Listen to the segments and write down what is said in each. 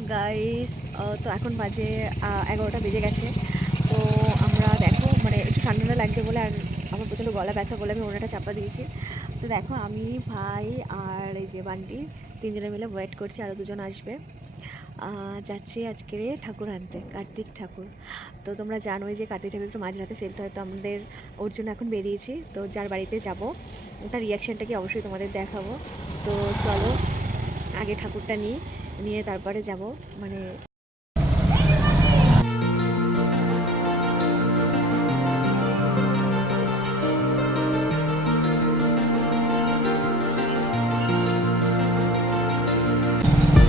Guys, তো এখন বাজে 11টা বেজে গেছে। তো আমরা দেখো মানে একটু ঠান্ডা ঠান্ডা লাগছে বলে, আর আমার প্রচণ্ড গলা ব্যথা বলে আমি ওনাটা চাপা দিয়েছি। তো দেখো আমি, ভাই আর এই যে বান্টি, তিনজনে মিলে ওয়েট করছি, আরও দুজন আসবে। যাচ্ছি আজকে ঠাকুর আনতে, কার্তিক ঠাকুর। তো তোমরা জানোই যে কার্তিক ঠাকুর একটু মাঝরাতে ফেলতে হয়, তো আমাদের ওর জন্য এখন বেরিয়েছি। তো যার বাড়িতে যাব তার রিয়াকশানটা কি অবশ্যই তোমাদের দেখাবো। তো চলো আগে ঠাকুরটা নিয়ে তারপরে যাব মানে।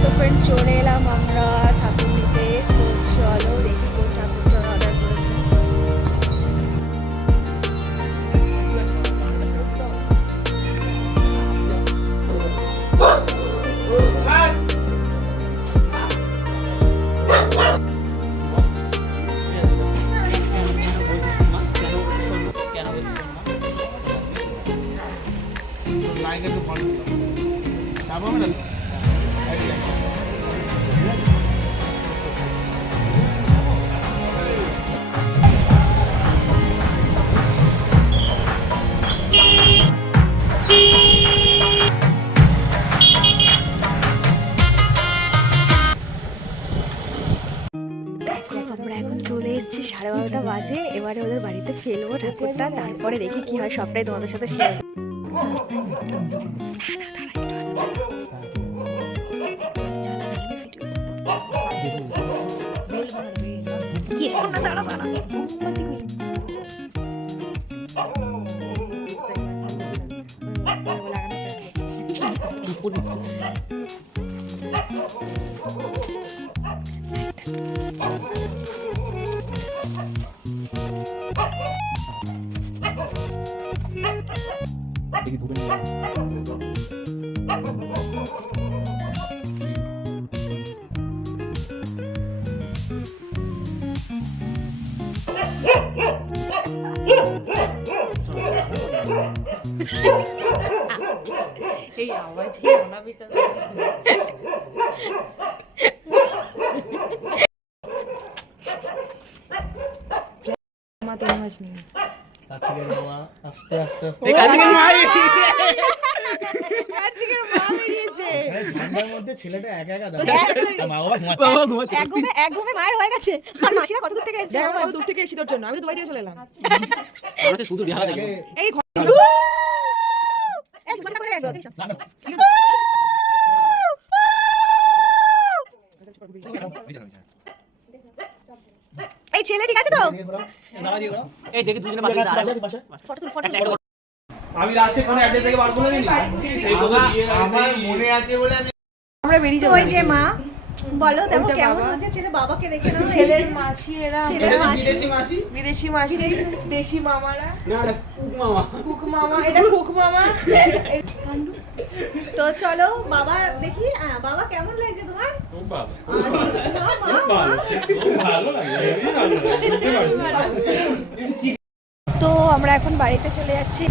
তো ফ্রেন্ডস, চলে এলাম আমরা ঠাকুর নিতে। তো চলো দেখি কোন ঠাকুরটা অর্ডার করেছে। আমরা এখন চলে এসেছি, 12:30 বাজে। এবারে ওদের বাড়িতে ফেলবো ঠাকুরটা, তারপরে দেখি কি হয় সবটাই তোমাদের সাথে শেয়ার। দাঁড়া দাঁড়া এই আওয়াজ কি অনাবিকা মা তো মাছ নেই। কার্তিকের মা আস্তে আস্তে আস্তে কার্তিকের মা বেরিয়েছে ঠান্ডার মধ্যে। ছেলেটা একা একা দাঁড়ায়, মা বাবা ঘুমাচ্ছে। এক ঘুমে মায়ের হয়ে গেছে। আর মাসিরা কত দূর থেকে এসেছে? আমরা কত দূর থেকে এসেছি তোর জন্য। আমি তো দুবাই থেকে চলে এলাম। আমরা শুধু বিহার থেকে এই এই ছেলে ঠিক আছে তো? এই দেখি দুজনে পাশে দাঁড়ায়, ফটো তুল, ফটো তুল। আমি লাস্টে কোন অ্যাড্রেস থেকে বার করে দিই। সেই কথা আমার মনে আছে বলে আমি আমরা বেরিয়ে যাব। ওই যে মা বলো, দেখো কেমন হচ্ছে ছেলে। বাবাকে দেখে নাও। ছেলের মাসি এরা, বিদেশি মাসি, দেশি মামারা। না না, কুক মামা এটা কুক মামা। তো চলো বাবা দেখি। বাবা কেমন লাগছে তোমার? খুব ভালো, ভালো লাগে। তো আমরা এখন বাড়িতে চলে যাচ্ছি।